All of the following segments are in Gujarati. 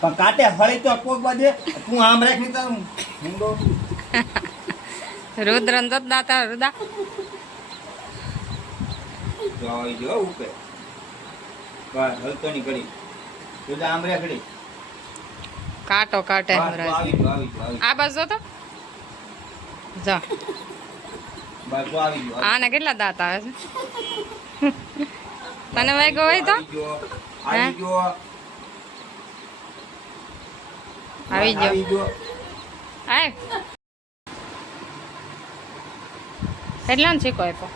પણ કાટે હળી તો કોક બાજે તું આમ રાખી તો ઊંડો રુદ્ર ને તો દાતા રુદા. જો જો ઉપર બસ હલતો ની કરી. તું આમ રાખડી કાટો કાટે બસ, જો આ બાજુ તો? જો. તો આને કેટલા દાંત આવે છે? તને વાગ્યો હોય તો? આવી જો હા. કેટલા ને શીખો આપ્યો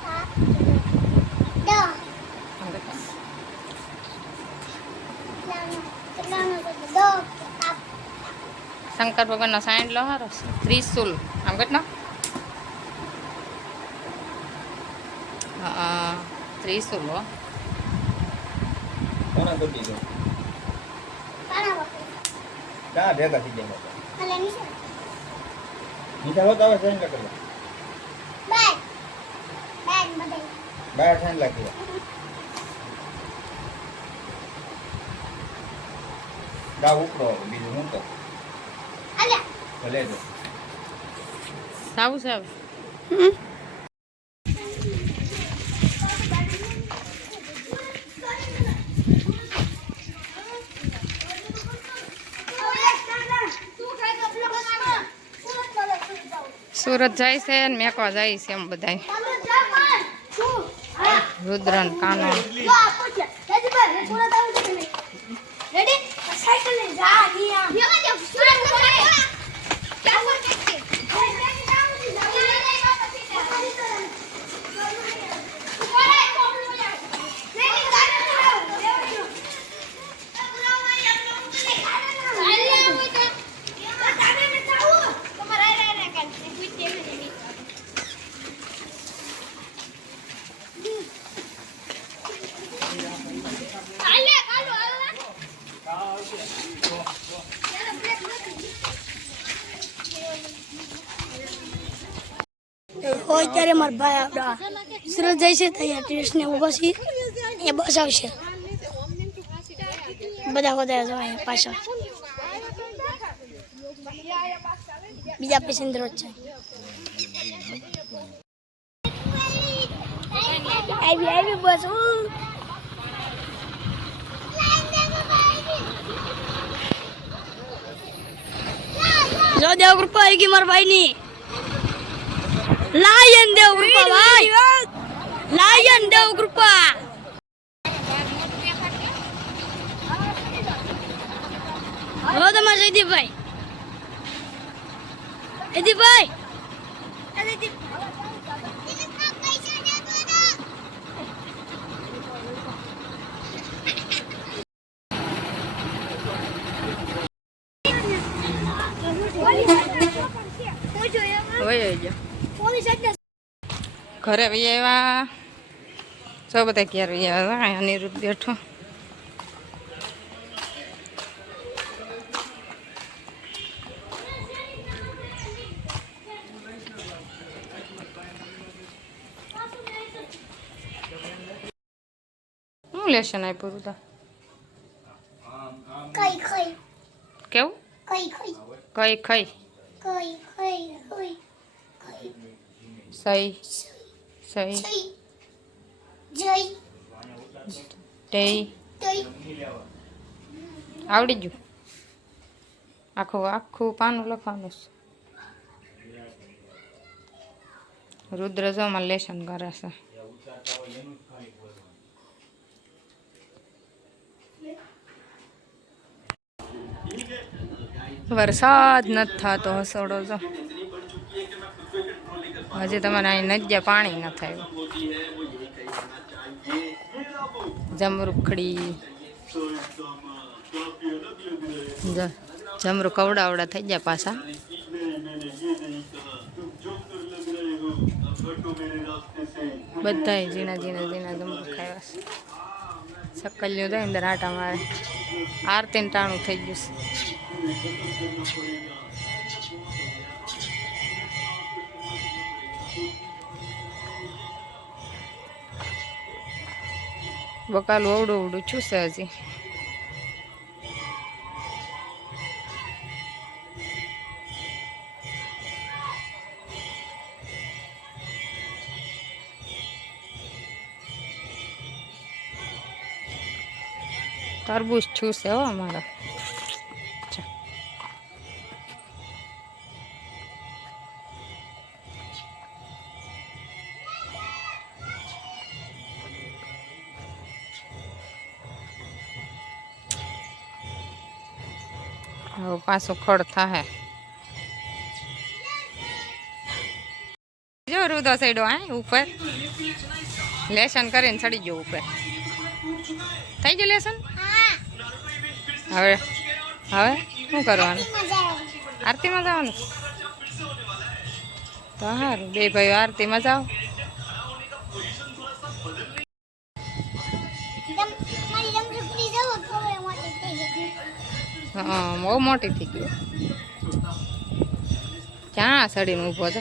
શંકર ભગવાનનો સાઈન લો હારો ત્રિશુલ. આમ કેટલો? ત્રિશુલ હો. ક્યાં ભેગા થઈ ગયા નીચે હોત હવે સાઈન લખેલો બાય. સાઈન લખેલો દા ઉપડો બીજું હું તો ભલે જો સાવ. છે સુરત જાય છે ને મેકવા જાય છે એમ બધા રુદ્ર ને કાનો રેડી સાયકલ લઈ જા ની હોય મારા ભાઈ આપણા સુરત જાય છે ત્યાં ટ્રેસને ઊભો છે. એ બસ આવશે. બધા બધા જો અહીંયા પાછળ. બીજા પેસેન્જરો છે. આવી આવી બસ જો દેવ કૃપા આવી ગઈ મારા ભાઈ ની લાયન દેવ કૃપા ભાઈ લાયન દેવ કૃપા હવે તમારે જયદીપભાઈ જયદીપભાઈ હોય ગયો ઘરે વહી આવ્યા. સૌ બધા ઘેર વહી આવ્યા. અનિરુદ્ધ બેઠો. શું લેશન આપ્યું તું? કઈ કેવું? કઈ ખઈ કઈ ખઈ કઈ કઈ સઈ જય. જય. આવડી ગયું. આખું આખું પાનું લખવાનું છે. રુદ્ર જોમાં લેશન કરે છે. વરસાદ નથી થતો હસોડો તો હજી તમારે અહીં નજ્યા પાણી ન થયું જમરૂખડી જ- જમરૂ કવડાવડા થઈ ગયા પાછા બધાય ઝીણા ઝીણા ઝીણા જમરૂ ખાયા છે સકલ્યું થાય અંદર આટા મારે આરતી ટાણું થઈ ગયું છે बका ओवड़ चूसा जी तरबूज चूसावा मारा પાછું ખડ થાહે જો રુદો સૈડો આ ઉપર લેસન કરીને ચડી ગયો ઉપર થઈ ગયું લેસન હવે હવે શું કરવાનું આરતીમાં જવાનું તો સારું બે ભાઈઓ આરતીમાં જાઓ હા બહુ મોટી થઈ ગયું ક્યાં સડીને ઊભો છે?